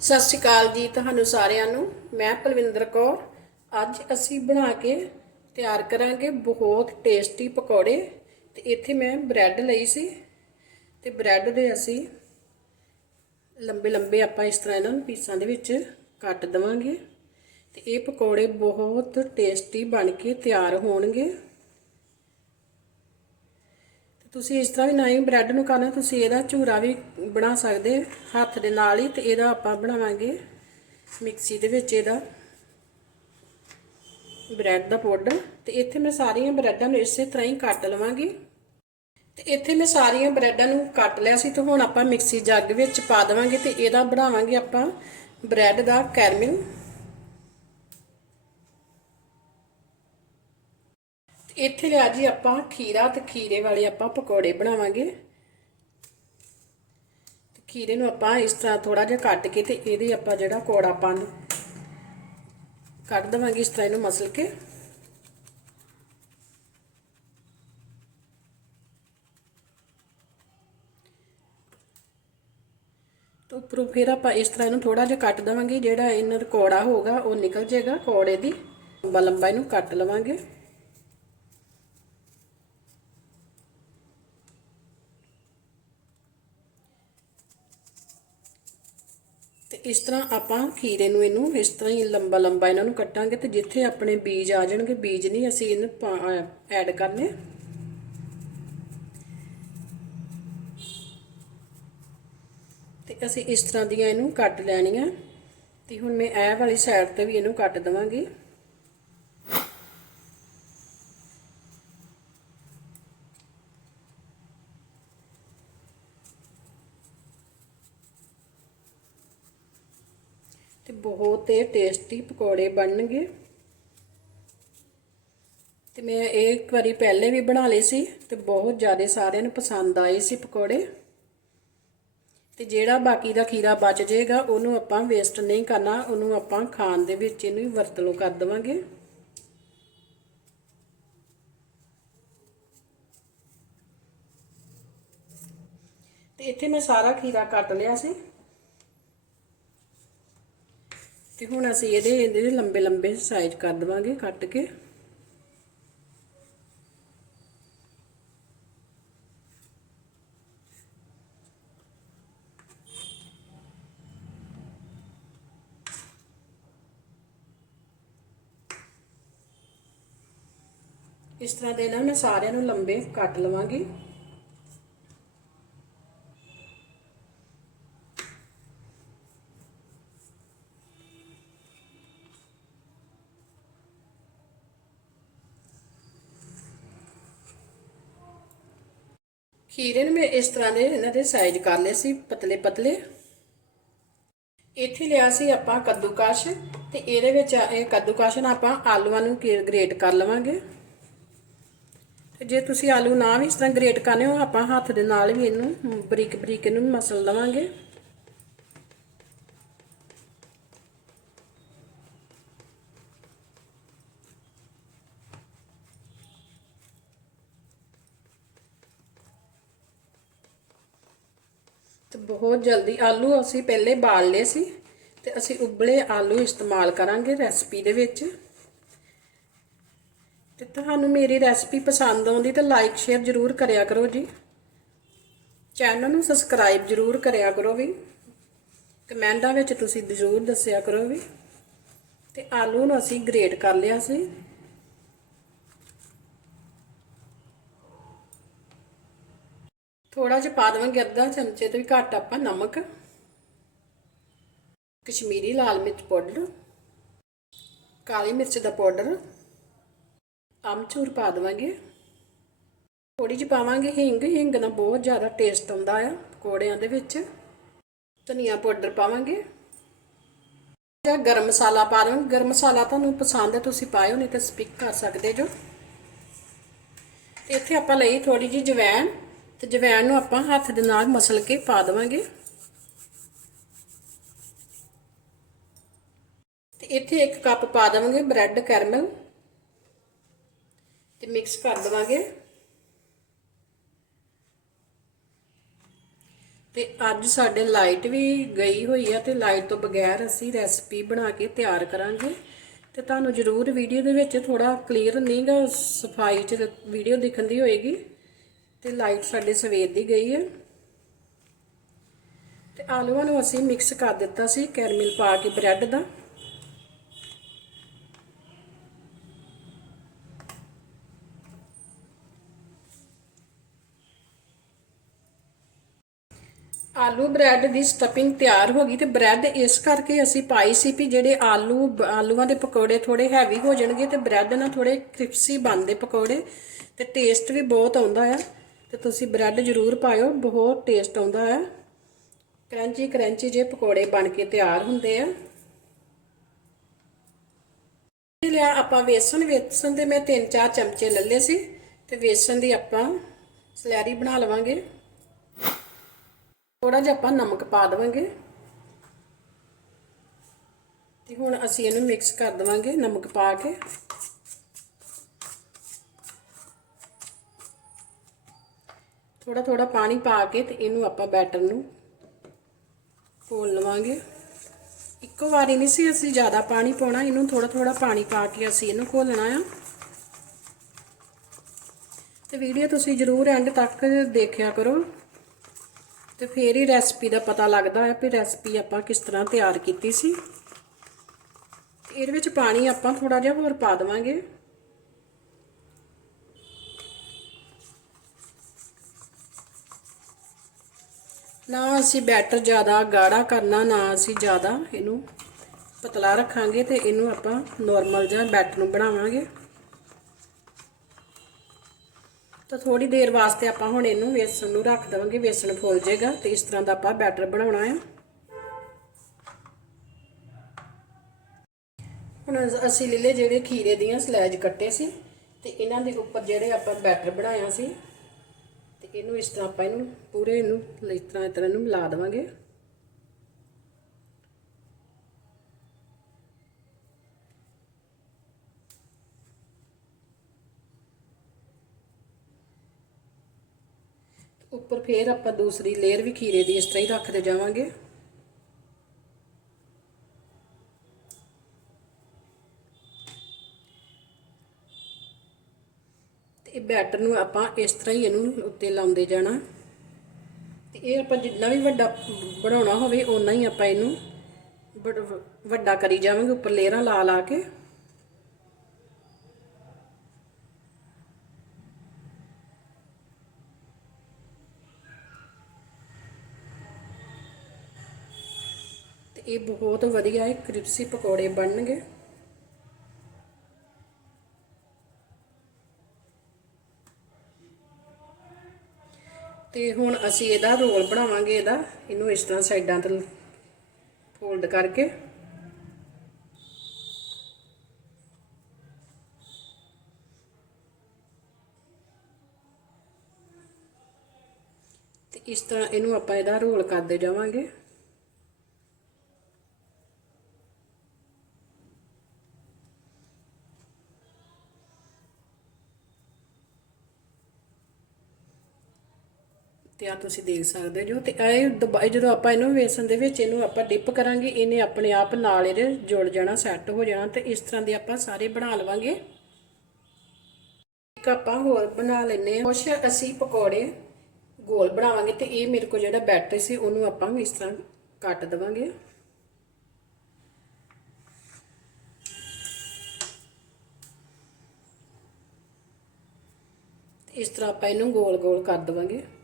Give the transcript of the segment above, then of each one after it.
ਸਤਿ ਸ਼੍ਰੀ ਅਕਾਲ ਜੀ ਤੁਹਾਨੂੰ ਸਾਰਿਆਂ ਨੂੰ। ਮੈਂ ਪਲਵਿੰਦਰ ਕੌਰ। ਅੱਜ ਅਸੀਂ ਬਣਾ ਕੇ ਤਿਆਰ ਕਰਾਂਗੇ ਬਹੁਤ ਟੇਸਟੀ ਪਕੌੜੇ। ਤੇ ਇੱਥੇ ਮੈਂ ਬ੍ਰੈਡ ਲਈ ਸੀ। ਤੇ ਬ੍ਰੈਡ ਦੇ ਅਸੀਂ ਲੰਬੇ ਲੰਬੇ ਆਪਾਂ ਇਸ ਤਰ੍ਹਾਂ ਇਹਨਾਂ ਨੂੰ ਪੀਸਾਂ ਦੇ ਵਿੱਚ ਕੱਟ ਦਵਾਂਗੇ। ਤੇ ਇਹ ਪਕੌੜੇ ਬਹੁਤ ਟੇਸਟੀ ਬਣ ਕੇ ਤਿਆਰ ਹੋਣਗੇ। ਤੁਸੀਂ ਇਸ ਤਰ੍ਹਾਂ ਵੀ ਨਾ ਹੀ ਬ੍ਰੈਡ ਨੂੰ ਕਰਨਾ ਤੁਸੀਂ ਇਹਦਾ ਝੂਰਾ ਵੀ ਬਣਾ ਸਕਦੇ, ਹੱਥ ਦੇ ਨਾਲ ਹੀ ਤੇ ਇਹਦਾ ਆਪਾਂ ਬਣਾਵਾਂਗੇ ਮਿਕਸੀ ਦੇ ਵਿੱਚ ਇਹਦਾ ਬ੍ਰੈਡ ਦਾ ਪਾਊਡਰ ਤੇ ਇੱਥੇ ਮੈਂ ਸਾਰੀਆਂ ਬ੍ਰੈਡਾਂ ਨੂੰ ਇਸੇ ਤਰ੍ਹਾਂ ਹੀ ਕੱਟ ਲਵਾਂਗੀ। ਤੇ ਇੱਥੇ ਮੈਂ ਸਾਰੀਆਂ ਬ੍ਰੈਡਾਂ ਨੂੰ ਕੱਟ ਲਿਆ ਸੀ ਤੇ ਹੁਣ ਆਪਾਂ ਮਿਕਸੀ ਜੱਗ ਵਿੱਚ ਪਾ ਦੇਵਾਂਗੇ ਤੇ ਇਹਦਾ ਬਣਾਵਾਂਗੇ ਆਪਾਂ ਬ੍ਰੈਡ ਦਾ ਕੈਰਮਲ ਇੱਥੇ ਲਿਆ ਜੀ ਆਪਾਂ ਖੀਰਾ ਤੇ ਖੀਰੇ ਵਾਲੇ ਆਪਾਂ ਪਕੌੜੇ ਬਣਾਵਾਂਗੇ। ਤੇ ਖੀਰੇ ਨੂੰ ਆਪਾਂ ਇਸ ਤਰ੍ਹਾਂ ਥੋੜਾ ਜਿਹਾ ਕੱਟ ਕੇ ਤੇ ਇਹਦੇ ਆਪਾਂ ਜਿਹੜਾ ਕੋੜਾਪਨ ਕੱਢ ਦਵਾਂਗੇ ਇਸ ਤਰ੍ਹਾਂ ਇਹਨੂੰ ਮਸਲ ਕੇ। ਤੋਂ ਉੱਪਰੋਂ ਫਿਰ ਆਪਾਂ ਇਸ ਤਰ੍ਹਾਂ ਇਹਨੂੰ ਥੋੜਾ ਜਿਹਾ ਕੱਟ ਦਵਾਂਗੇ, ਜਿਹੜਾ ਇਹਨਾਂ ਦਾ ਕੋੜਾ ਹੋਊਗਾ ਉਹ ਨਿਕਲ ਜਾਏਗਾ ਕੋੜੇ ਦੀ। ਲੰਬਾ ਲੰਬਾ ਇਹਨੂੰ ਕੱਟ ਲਵਾਂਗੇ। ਇਸ ਤਰ੍ਹਾਂ ਆਪਾਂ ਖੀਰੇ ਨੂੰ ਇਹਨੂੰ ਇਸ ਤਰ੍ਹਾਂ ਹੀ ਲੰਬਾ ਲੰਬਾ ਇਹਨਾਂ ਨੂੰ ਕੱਟਾਂਗੇ ਤੇ ਜਿੱਥੇ ਆਪਣੇ ਬੀਜ ਆ ਜਾਣਗੇ, ਬੀਜ ਨਹੀਂ, ਅਸੀਂ ਇਹਨੂੰ ਐਡ ਕਰਨੇ ਤੇ ਅਸੀਂ ਇਸ ਤਰ੍ਹਾਂ ਦੀਆਂ ਇਹਨੂੰ ਕੱਟ ਲੈਣੀਆਂ। ਤੇ ਹੁਣ ਮੈਂ ਇਹ ਵਾਲੀ ਸਾਈਡ ਤੇ ਵੀ ਇਹਨੂੰ ਕੱਟ ਦਵਾਂਗੀ ਤੇ ਬਹੁਤ ਟੇਸਟੀ ਪਕੌੜੇ ਬਣਨਗੇ। ਤੇ ਮੈਂ ਇਹ ਇੱਕ ਵਾਰੀ ਪਹਿਲੇ ਵੀ ਬਣਾ ਲਏ ਸੀ ਤੇ ਬਹੁਤ ਜ਼ਿਆਦਾ ਸਾਰਿਆਂ ਨੂੰ ਪਸੰਦ ਆਏ ਸੀ ਪਕੌੜੇ। ਤੇ ਜਿਹੜਾ ਬਾਕੀ ਦਾ ਖੀਰਾ ਬਚ ਜਾਏਗਾ, ਉਹਨੂੰ ਆਪਾਂ ਵੇਸਟ ਨਹੀਂ ਕਰਨਾ, ਉਹਨੂੰ ਆਪਾਂ ਖਾਣ ਦੇ ਵਿੱਚ ਇਹਨੂੰ ਵਰਤ ਲੋ ਕਰ ਦਵਾਂਗੇ। ਤੇ ਇੱਥੇ ਮੈਂ ਸਾਰਾ ਖੀਰਾ ਕੱਟ ਲਿਆ ਸੀ। ਤੇ ਹੁਣ ਅਸੀਂ ਇਹਦੇ ਇਹਦੇ ਲੰਬੇ ਲੰਬੇ ਸਾਈਜ਼ ਕਰ ਦਵਾਂਗੇ, ਕੱਟ ਕੇ। ਇਸ ਤਰ੍ਹਾਂ ਦੇ ਨਾਲ ਮੈਂ ਸਾਰਿਆਂ ਨੂੰ ਲੰਬੇ ਕੱਟ ਲਵਾਂਗੀ। ਖੀਰੇ ਨੂੰ ਮੈਂ ਇਸ ਤਰ੍ਹਾਂ ਦੇ ਇਹਨਾਂ ਦੇ ਸਾਈਜ਼ ਕਰ ਲਏ ਸੀ, ਪਤਲੇ ਪਤਲੇ। ਇੱਥੇ ਲਿਆ ਸੀ ਆਪਾਂ ਕੱਦੂਕਸ਼ ਤੇ ਇਹਦੇ ਵਿੱਚ ਇਹ ਕੱਦੂਕਸ਼ ਨਾਲ ਆਪਾਂ ਆਲੂਆਂ ਨੂੰ ਗ੍ਰੇਟ ਕਰ ਲਵਾਂਗੇ। ਤੇ ਜੇ ਤੁਸੀਂ ਆਲੂ ਨਾ ਵੀ ਇਸ ਤਰ੍ਹਾਂ ਗ੍ਰੇਟ ਕਰਨੇ ਹੋ, ਆਪਾਂ ਹੱਥ ਦੇ ਨਾਲ ਵੀ ਇਹਨੂੰ ਬਰੀਕ ਬਰੀਕ ਇਹਨੂੰ ਮਸਲ ਲਵਾਂਗੇ ਤੇ ਬਹੁਤ ਜਲਦੀ ਆਲੂ ਅਸੀਂ ਪਹਿਲੇ ਬਾਲ ਲਏ ਸੀ ਤੇ ਅਸੀਂ ਉਬਲੇ ਆਲੂ ਇਸਤੇਮਾਲ ਕਰਾਂਗੇ ਰੈਸਪੀ ਦੇ ਵਿੱਚ। ਤੇ ਤੁਹਾਨੂੰ ਮੇਰੀ ਰੈਸਪੀ ਪਸੰਦ ਆਉਂਦੀ ਤਾਂ ਲਾਈਕ ਸ਼ੇਅਰ ਜ਼ਰੂਰ ਕਰਿਆ ਕਰੋ ਜੀ। ਚੈਨਲ ਨੂੰ ਸਬਸਕ੍ਰਾਈਬ ਜ਼ਰੂਰ ਕਰਿਆ ਕਰੋ ਵੀ। ਕਮੈਂਟਾਂ ਵਿੱਚ ਤੁਸੀਂ ਜ਼ਰੂਰ ਦੱਸਿਆ ਕਰੋ ਵੀ। ਤੇ ਆਲੂ ਨੂੰ ਅਸੀਂ ਗ੍ਰੇਟ ਕਰ ਲਿਆ ਸੀ। ਥੋੜਾ ਜਿਹਾ ਪਾ ਦੇਵਾਂਗੇ ਅੱਧਾ ਚਮਚੇ ਤੋਂ ਵੀ ਘੱਟ ਆਪਾਂ ਨਮਕ। ਕਸ਼ਮੀਰੀ ਲਾਲ ਮਿਰਚ ਪਾਊਡਰ। ਕਾਲੀ ਮਿਰਚ ਦਾ ਪਾਊਡਰ। ਅਮਚੂਰ ਪਾ ਦੇਵਾਂਗੇ। ਥੋੜੀ ਜਿਹੀ ਪਾਵਾਂਗੇ ਹਿੰਗ। ਹਿੰਗ ਨਾਲ ਬਹੁਤ ਜ਼ਿਆਦਾ ਟੇਸਟ ਆਉਂਦਾ ਆ ਪਕੌੜਿਆਂ ਦੇ ਵਿੱਚ। ਧਨੀਆ ਪਾਊਡਰ ਪਾਵਾਂਗੇ। ਜਾਂ ਗਰਮ ਮਸਾਲਾ ਪਾ ਦੇਵਾਂਗੇ। ਗਰਮ ਮਸਾਲਾ ਤੁਹਾਨੂੰ ਪਸੰਦ ਹੈ ਤੁਸੀਂ ਪਾਇਓ, ਨਹੀਂ ਤਾਂ ਸਪਿਕ ਕਰ ਸਕਦੇ ਜੋ। ਤੇ ਇੱਥੇ ਆਪਾਂ ਲਈ ਥੋੜੀ ਜਿਹੀ ਜਵੈਣ। ਤੇ ਜਵੈਣ ਨੂੰ ਆਪਾਂ ਹੱਥ ਦੇ ਨਾਲ ਮਸਲ ਕੇ ਪਾ ਦੇਵਾਂਗੇ। ਤੇ ਇੱਥੇ ਇੱਕ ਕੱਪ ਪਾ ਦੇਵਾਂਗੇ ਬ੍ਰੈਡ ਕੈਰਮਲ। ਤੇ ਮਿਕਸ ਕਰ ਦੇਵਾਂਗੇ। ਤੇ ਅੱਜ ਸਾਡੇ ਲਾਈਟ ਵੀ ਗਈ ਹੋਈ ਆ ਤੇ ਲਾਈਟ ਤੋਂ ਬਗੈਰ ਅਸੀਂ ਰੈਸਪੀ ਬਣਾ ਕੇ ਤਿਆਰ ਕਰਾਂਗੇ। ਤੇ ਤੁਹਾਨੂੰ ਜ਼ਰੂਰ ਵੀਡੀਓ ਦੇ ਵਿੱਚ ਥੋੜਾ ਕਲੀਅਰ ਨਹੀਂਗਾ ਸਫ਼ਾਈ ਚ ਵੀਡੀਓ ਦਿਖਣ ਦੀ ਹੋਏਗੀ। ਤੇ ਲਾਈਟ ਸਾਡੇ ਸਵੇਰ ਦੀ ਗਈ ਹੈ। ਤੇ ਆਲੂਆਂ ਨੂੰ ਅਸੀਂ ਮਿਕਸ ਕਰ ਦਿੱਤਾ ਸੀ ਕੈਰਮਲ ਪਾ ਕੇ ਬ੍ਰੈਡ ਦਾ। ਆਲੂ ਬ੍ਰੈਡ ਦੀ ਸਟਫਿੰਗ ਤਿਆਰ ਹੋ ਗਈ ਤੇ ਬ੍ਰੈਡ ਇਸ ਕਰਕੇ ਅਸੀਂ ਪਾਈ ਸੀ ਵੀ ਜਿਹੜੇ ਆਲੂ, ਆਲੂਆਂ ਦੇ ਪਕੌੜੇ ਥੋੜੇ ਹੈਵੀ ਹੋ ਜਾਣਗੇ ਤੇ ਬ੍ਰੈਡ ਨਾਲ ਥੋੜੇ ਕ੍ਰਿਸਪੀ ਬਣਦੇ ਪਕੌੜੇ ਤੇ ਟੇਸਟ ਵੀ ਬਹੁਤ ਆਉਂਦਾ ਆ। ਤੇ ਤੁਸੀਂ ਬ੍ਰੈਡ ਜ਼ਰੂਰ ਪਾਇਓ, ਬਹੁਤ ਟੇਸਟ ਆਉਂਦਾ ਆ ਕਰੰਚੀ ਕਰੰਚੀ ਜੇ ਪਕੌੜੇ ਬਣ ਕੇ ਤਿਆਰ ਹੁੰਦੇ ਆ। ਲਿਆ ਆਪਾਂ ਵੇਸਣ ਵੇਸਣ ਦੇ ਮੈਂ 3-4 ਚਮਚੇ ਲੈ ਲਏ ਸੀ ਤੇ ਵੇਸਣ ਦੀ ਆਪਾਂ ਸਲੈਰੀ ਬਣਾ ਲਵਾਂਗੇ। ਥੋੜਾ ਜਿਹਾ ਆਪਾਂ ਨਮਕ ਪਾ ਦੇਵਾਂਗੇ। ਤੇ ਹੁਣ ਅਸੀਂ ਇਹਨੂੰ ਮਿਕਸ ਕਰ ਦੇਵਾਂਗੇ ਨਮਕ ਪਾ ਕੇ। ਥੋੜਾ ਥੋੜਾ ਪਾਣੀ ਪਾ ਕੇ ਤੇ ਇਹਨੂੰ ਆਪਾਂ ਬੈਟਰ ਨੂੰ ਘੋਲ ਲਵਾਂਗੇ। ਇੱਕੋ ਵਾਰੀ ਨਹੀਂ ਸੀ ਅਸੀਂ ਜ਼ਿਆਦਾ ਪਾਣੀ ਪਾਉਣਾ, ਇਹਨੂੰ ਥੋੜਾ ਥੋੜਾ ਪਾਣੀ ਪਾ ਕੇ ਅਸੀਂ ਇਹਨੂੰ ਘੋਲਣਾ ਆ। ਤੇ ਵੀਡੀਓ ਤੁਸੀਂ ਜ਼ਰੂਰ ਐਂਡ ਤੱਕ ਦੇਖਿਆ ਕਰੋ। ਤੇ ਫੇਰ ਹੀ ਰੈਸਪੀ ਦਾ ਪਤਾ ਲੱਗਦਾ ਹੈ ਕਿ ਰੈਸਪੀ ਆਪਾਂ ਕਿਸ ਤਰ੍ਹਾਂ ਤਿਆਰ ਕੀਤੀ ਸੀ। ਇਹਦੇ ਵਿੱਚ ਪਾਣੀ ਆਪਾਂ ਥੋੜਾ ਜਿਹਾ ਹੋਰ ਪਾ ਦੇਵਾਂਗੇ। ਨਾ ਅਸੀਂ ਬੈਟਰ ਜ਼ਿਆਦਾ ਗਾੜਾ ਕਰਨਾ, ਨਾ ਅਸੀਂ ਜ਼ਿਆਦਾ ਇਹਨੂੰ ਪਤਲਾ ਰੱਖਾਂਗੇ ਤੇ ਇਹਨੂੰ ਆਪਾਂ ਨੋਰਮਲ ਜਿਹਾ ਬੈਟਰ ਨੂੰ ਬਣਾਵਾਂਗੇ। ਤਾਂ ਥੋੜੀ ਦੇਰ ਵਾਸਤੇ ਆਪਾਂ ਹੁਣ ਇਹਨੂੰ ਵੇਸਣ ਨੂੰ ਰੱਖ ਦੇਵਾਂਗੇ, ਵੇਸਣ ਫੁੱਲ ਜਾਏਗਾ ਤੇ ਇਸ ਤਰ੍ਹਾਂ ਦਾ ਆਪਾਂ ਬੈਟਰ ਬਣਾਉਣਾ ਹੈ ਹੁਣ ਅਸੀਂ ਲਿਲੇ ਜਿਹੜੇ ਖੀਰੇ ਦੀਆਂ ਸਲੈਜ ਕੱਟੇ ਸੀ ਤੇ ਇਹਨਾਂ ਦੇ ਉੱਪਰ ਜਿਹੜੇ ਆਪਾਂ ਬੈਟਰ ਬਣਾਇਆ ਸੀ ਇਹਨੂੰ ਇਸ ਤਰ੍ਹਾਂ ਆਪਾਂ ਇਹਨੂੰ ਪੂਰੇ ਇਹਨੂੰ ਇਸ ਤਰ੍ਹਾਂ ਇਸ ਤਰ੍ਹਾਂ ਇਹਨੂੰ ਮਿਲਾ ਦੇਵਾਂਗੇ। ਉੱਪਰ ਫੇਰ ਆਪਾਂ ਦੂਸਰੀ ਲੇਅਰ ਵੀ ਖੀਰੇ ਦੀ ਇਸ ਤਰ੍ਹਾਂ ਹੀ ਰੱਖਦੇ ਜਾਵਾਂਗੇ। ਤੇ ਇਹ ਬੈਟਰ ਨੂੰ ਆਪਾਂ ਇਸ ਤਰ੍ਹਾਂ ਹੀ ਇਹਨੂੰ ਉੱਤੇ ਲਾਉਂਦੇ ਜਾਣਾ। ਤੇ ਇਹ ਆਪਾਂ ਜਿੰਨਾ ਵੀ ਵੱਡਾ ਬਣਾਉਣਾ ਹੋਵੇ, ਓਨਾ ਹੀ ਆਪਾਂ ਇਹਨੂੰ ਵੱਡਾ ਕਰੀ ਜਾਵਾਂਗੇ, ਉੱਪਰ ਲੇਅਰਾਂ ਲਾ ਲਾ ਕੇ। ਇਹ ਬਹੁਤ ਵਧੀਆ ਹੈ ਕ੍ਰਿਸਪੀ ਪਕੌੜੇ ਬਣਨਗੇ। ਤੇ ਹੁਣ ਅਸੀਂ ਇਹਦਾ ਰੋਲ ਬਣਾਵਾਂਗੇ ਇਹਦਾ। ਇਹਨੂੰ ਇਸ ਤਰ੍ਹਾਂ ਸਾਈਡਾਂ ਤੇ ਫੋਲਡ ਕਰਕੇ। ਤੇ ਇਸ ਤਰ੍ਹਾਂ ਇਹਨੂੰ ਆਪਾਂ ਇਹਦਾ ਰੋਲ ਕਰਦੇ ਜਾਵਾਂਗੇ। ਤੇ ਆ ਤੁਸੀਂ ਦੇਖ ਸਕਦੇ ਜੋ ਤੇ ਇਹ ਦਬਾ- ਜਦੋਂ ਆਪਾਂ ਇਹਨੂੰ ਵੇਸਣ ਦੇ ਵਿੱਚ ਇਹਨੂੰ ਆਪਾਂ ਡਿਪ ਕਰਾਂਗੇ, ਇਹਨੇ ਆਪਣੇ ਆਪ ਨਾਲ ਇਹਦੇ ਜੁੜ ਜਾਣਾ ਸੈੱਟ ਹੋ ਜਾਣਾ ਤੇ ਇਸ ਤਰ੍ਹਾਂ ਦੇ ਆਪਾਂ ਸਾਰੇ ਬਣਾ ਲਵਾਂਗੇ। ਇੱਕ ਆਪਾਂ ਹੋਰ ਬਣਾ ਲੈਨੇ ਆ ਕੁਛ ਅਸੀਂ ਪਕੌੜੇ ਗੋਲ ਬਣਾਵਾਂਗੇ ਤੇ ਇਹ ਮੇਰੇ ਕੋਲ ਜਿਹੜਾ ਬੈਟਰ ਸੀ, ਉਹਨੂੰ ਆਪਾਂ ਇਸ ਤਰ੍ਹਾਂ ਕੱਟ ਦਵਾਂਗੇ। ਇਸ ਤਰ੍ਹਾਂ ਆਪਾਂ ਇਹਨੂੰ ਗੋਲ ਗੋਲ ਕਰ ਦਵਾਂਗੇ।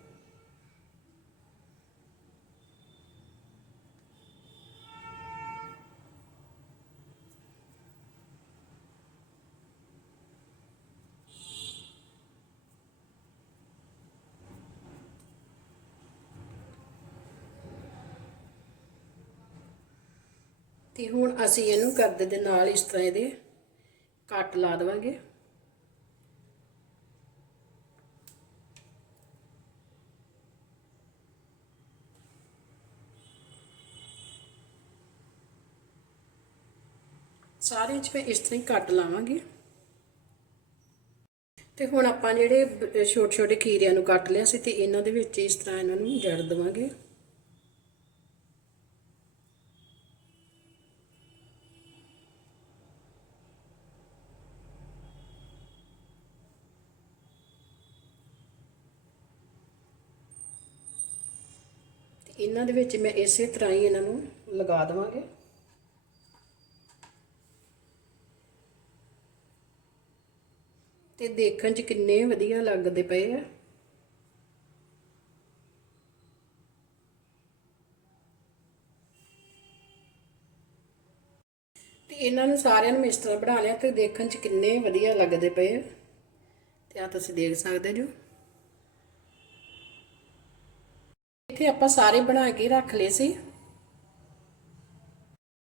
ਤੇ ਹੁਣ ਅਸੀਂ ਇਹਨੂੰ ਕਰਦੇ ਦੇ ਨਾਲ ਇਸ ਤਰ੍ਹਾਂ ਇਹਦੇ ਕੱਟ ਲਾ ਦੇਵਾਂਗੇ। ਸਾਰੇ ਚ ਮੈਂ ਇਸ ਤਰ੍ਹਾਂ ਹੀ ਕੱਟ ਲਾਵਾਂਗੇ। ਤੇ ਹੁਣ ਆਪਾਂ ਜਿਹੜੇ ਛੋਟੇ ਛੋਟੇ ਖੀਰਿਆਂ ਨੂੰ ਕੱਟ ਲਿਆ ਸੀ ਤੇ ਇਹਨਾਂ ਦੇ ਵਿੱਚ ਇਸ ਤਰ੍ਹਾਂ ਇਹਨਾਂ ਨੂੰ ਜੜ ਦੇਵਾਂਗੇ। ਇਹਨਾਂ ਦੇ ਵਿੱਚ ਮੈਂ ਇਸੇ ਤਰ੍ਹਾਂ ਹੀ ਇਹਨਾਂ ਨੂੰ ਲਗਾ ਦੇਵਾਂਗੇ। ਤੇ ਦੇਖਣ 'ਚ ਕਿੰਨੇ ਵਧੀਆ ਲੱਗਦੇ ਪਏ ਆ। ਤੇ ਇਹਨਾਂ ਨੂੰ ਸਾਰਿਆਂ ਨੂੰ ਇਸ ਤਰ੍ਹਾਂ ਬਣਾ ਲਿਆ ਤੇ ਦੇਖਣ 'ਚ ਕਿੰਨੇ ਵਧੀਆ ਲੱਗਦੇ ਪਏ ਆ। ਤੇ ਆ ਤੁਸੀਂ ਦੇਖ ਸਕਦੇ ਜੋ ਇੱਥੇ ਆਪਾਂ ਸਾਰੇ ਬਣਾ ਕੇ ਰੱਖ ਲਏ ਸੀ।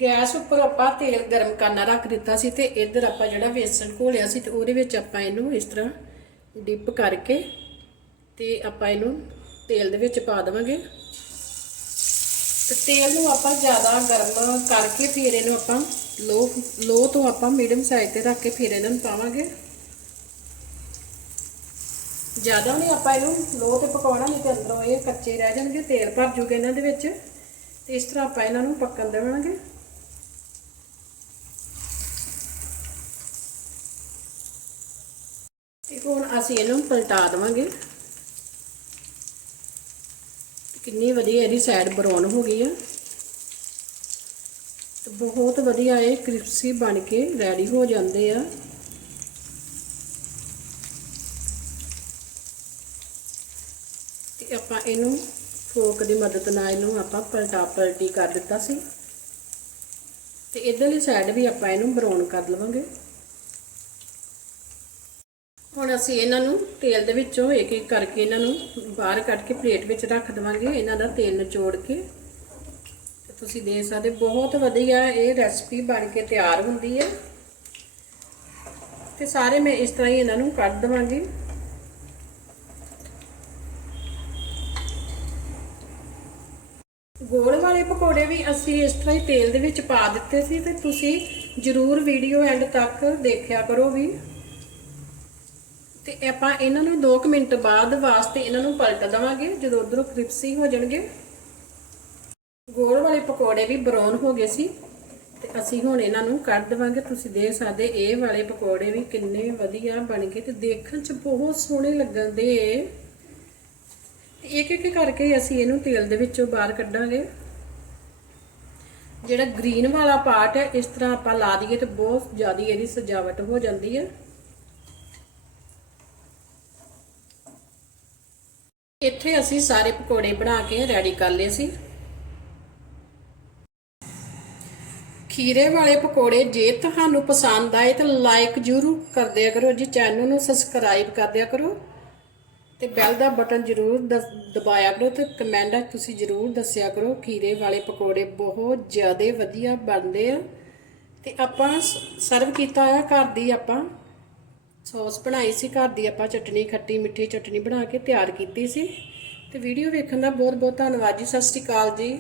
ਗੈਸ ਉੱਪਰ ਆਪਾਂ ਤੇਲ ਗਰਮ ਕਰਨਾ ਰੱਖ ਦਿੱਤਾ ਸੀ ਤੇ ਇੱਧਰ ਆਪਾਂ ਜਿਹੜਾ ਵੇਸਣ ਘੋਲਿਆ ਸੀ ਤੇ ਉਹਦੇ ਵਿੱਚ ਆਪਾਂ ਇਹਨੂੰ ਇਸ ਤਰ੍ਹਾਂ ਡਿਪ ਕਰਕੇ ਤੇ ਆਪਾਂ ਇਹਨੂੰ ਤੇਲ ਦੇ ਵਿੱਚ ਪਾ ਦੇਵਾਂਗੇ। ਤੇ ਤੇਲ ਨੂੰ ਆਪਾਂ ਜ਼ਿਆਦਾ ਗਰਮ ਕਰਕੇ ਫਿਰ ਇਹਨੂੰ ਆਪਾਂ ਲੋ ਲੋ ਤੋਂ ਆਪਾਂ ਮੀਡੀਅਮ ਸਾਈਜ਼ ਤੇ ਰੱਖ ਕੇ ਫਿਰ ਇਹਨਾਂ ਨੂੰ ਪਾਵਾਂਗੇ। ਜ਼ਿਆਦਾ ਨਹੀਂ ਆਪਾਂ ਇਹਨੂੰ ਲੋ ਤੇ ਪਕਾਉਣਾ ਨਹੀਂ ਤੇ ਅੰਦਰੋਂ ਇਹ ਕੱਚੇ ਰਹਿ ਜਾਣਗੇ, ਤੇਲ ਭਰ ਜੂਗੇ ਇਹਨਾਂ ਦੇ ਵਿੱਚ। ਤੇ ਇਸ ਤਰ੍ਹਾਂ ਆਪਾਂ ਇਹਨਾਂ ਨੂੰ ਪੱਕਣ ਦੇਵਾਂਗੇ। ਤੇ ਹੁਣ ਅਸੀਂ ਇਹਨੂੰ ਪਲਟਾ ਦੇਵਾਂਗੇ। ਕਿੰਨੀ ਵਧੀਆ ਇਹਦੀ ਸਾਈਡ ਬਰਾਊਨ ਹੋ ਗਈ ਆ। ਤੇ ਬਹੁਤ ਵਧੀਆ ਇਹ ਕ੍ਰਿਸਪੀ ਬਣ ਕੇ ਰੈਡੀ ਹੋ ਜਾਂਦੇ ਆ। ਆਪਾਂ ਇਹਨੂੰ ਫੋਕ ਦੀ ਮਦਦ ਨਾਲ ਇਹਨੂੰ ਆਪਾਂ ਪਲਟਾ ਪਲਟੀ ਕਰ ਦਿੱਤਾ ਸੀ। ਤੇ ਇਧਰਲੀ ਸਾਈਡ ਵੀ ਆਪਾਂ ਇਹਨੂੰ ਬਰਾਊਨ ਕਰ ਲਵਾਂਗੇ। ਹੁਣ ਅਸੀਂ ਇਹਨਾਂ ਨੂੰ ਤੇਲ ਦੇ ਵਿੱਚੋਂ ਇੱਕ ਇੱਕ ਕਰਕੇ ਇਹਨਾਂ ਨੂੰ ਬਾਹਰ ਕੱਢ ਕੇ ਪਲੇਟ ਵਿੱਚ ਰੱਖ ਦਵਾਂਗੇ, ਇਹਨਾਂ ਦਾ ਤੇਲ ਨਿਚੋੜ ਕੇ। ਤੁਸੀਂ ਦੇਖ ਸਕਦੇ, ਬਹੁਤ ਵਧੀਆ ਇਹ ਰੈਸਪੀ ਬਣ ਕੇ ਤਿਆਰ ਹੁੰਦੀ ਹੈ। ਤੇ ਸਾਰੇ ਮੈਂ ਇਸ ਤਰ੍ਹਾਂ ਹੀ ਇਹਨਾਂ ਨੂੰ ਕੱਢ ਦਵਾਂਗੀ। ਗੋਲ ਵਾਲੇ ਪਕੌੜੇ ਵੀ ਅਸੀਂ ਇਸ ਤਰ੍ਹਾਂ ਹੀ ਤੇਲ ਦੇ ਵਿੱਚ ਪਾ ਦਿੱਤੇ ਸੀ ਤੇ ਤੁਸੀਂ ਜਰੂਰ ਵੀਡੀਓ ਐਂਡ ਤੱਕ ਦੇਖਿਆ ਕਰੋ ਵੀ। ਤੇ ਆਪਾਂ ਇਹਨਾਂ ਨੂੰ 2 ਮਿੰਟ ਬਾਅਦ ਵਾਸਤੇ ਇਹਨਾਂ ਨੂੰ ਪਲਟ ਦਵਾਂਗੇ, ਜਦੋਂ ਉਧਰੋਂ ਕ੍ਰਿਸਪੀ ਹੋ ਜਾਣਗੇ। ਗੋਲ ਵਾਲੇ ਪਕੌੜੇ ਵੀ ਬਰਾਊਨ ਹੋ ਗਏ ਸੀ ਤੇ ਅਸੀਂ ਹੁਣ ਇਹਨਾਂ ਨੂੰ ਕੱਢ ਦਵਾਂਗੇ। ਤੁਸੀਂ ਦੇਖ ਸਕਦੇ ਇਹ ਵਾਲੇ ਪਕੌੜੇ ਵੀ ਕਿੰਨੇ ਵਧੀਆ ਬਣ ਗਏ ਤੇ ਦੇਖਣ 'ਚ ਬਹੁਤ ਸੋਹਣੇ ਲੱਗਣ ਦੇ। ਤੇ ਇੱਕ ਇੱਕ ਕਰਕੇ ਅਸੀਂ ਇਹਨੂੰ ਤੇਲ ਦੇ ਵਿੱਚੋਂ ਬਾਹਰ ਕੱਢਾਂਗੇ। ਜਿਹੜਾ ਗ੍ਰੀਨ ਵਾਲਾ ਪਾਰਟ ਹੈ, ਇਸ ਤਰ੍ਹਾਂ ਆਪਾਂ ਲਾ ਦਈਏ ਤੇ ਬਹੁਤ ਜ਼ਿਆਦਾ ਇਹਦੀ ਸਜਾਵਟ ਹੋ ਜਾਂਦੀ ਹੈ। ਇੱਥੇ ਅਸੀਂ ਸਾਰੇ ਪਕੌੜੇ ਬਣਾ ਕੇ ਰੈਡੀ ਕਰ ਲਏ ਸੀ। ਖੀਰੇ ਵਾਲੇ ਪਕੌੜੇ ਜੇ ਤੁਹਾਨੂੰ ਪਸੰਦ ਆਏ ਤਾਂ ਲਾਈਕ ਜ਼ਰੂਰ ਕਰ ਦਿਆ ਕਰੋ ਜੀ ਚੈਨਲ ਨੂੰ ਸਬਸਕ੍ਰਾਈਬ ਕਰ ਦਿਆ ਕਰੋ। ਤੇ ਬੈਲ ਦਾ ਬਟਨ ਜ਼ਰੂਰ ਦਸ- ਦਬਾਇਆ ਕਰੋ ਤੇ ਕਮੈਂਟ ਤੁਸੀਂ ਜ਼ਰੂਰ ਦੱਸਿਆ ਕਰੋ ਖੀਰੇ ਵਾਲੇ ਪਕੌੜੇ ਬਹੁਤ ਜ਼ਿਆਦਾ ਵਧੀਆ ਬਣਦੇ ਆ। ਤੇ ਆਪਾਂ ਸਰਵ ਕੀਤਾ ਆ ਘਰ ਦੀ ਆਪਾਂ ਸੌਸ ਬਣਾਈ ਸੀ, ਘਰ ਦੀ ਆਪਾਂ ਚਟਨੀ ਖੱਟੀ ਮਿੱਠੀ ਚਟਨੀ ਬਣਾ ਕੇ ਤਿਆਰ ਕੀਤੀ ਸੀ। ਤੇ ਵੀਡੀਓ ਵੇਖਣ ਦਾ ਬਹੁਤ ਬਹੁਤ ਧੰਨਵਾਦ ਜੀ, ਸਤਿ ਸ਼੍ਰੀ ਅਕਾਲ ਜੀ।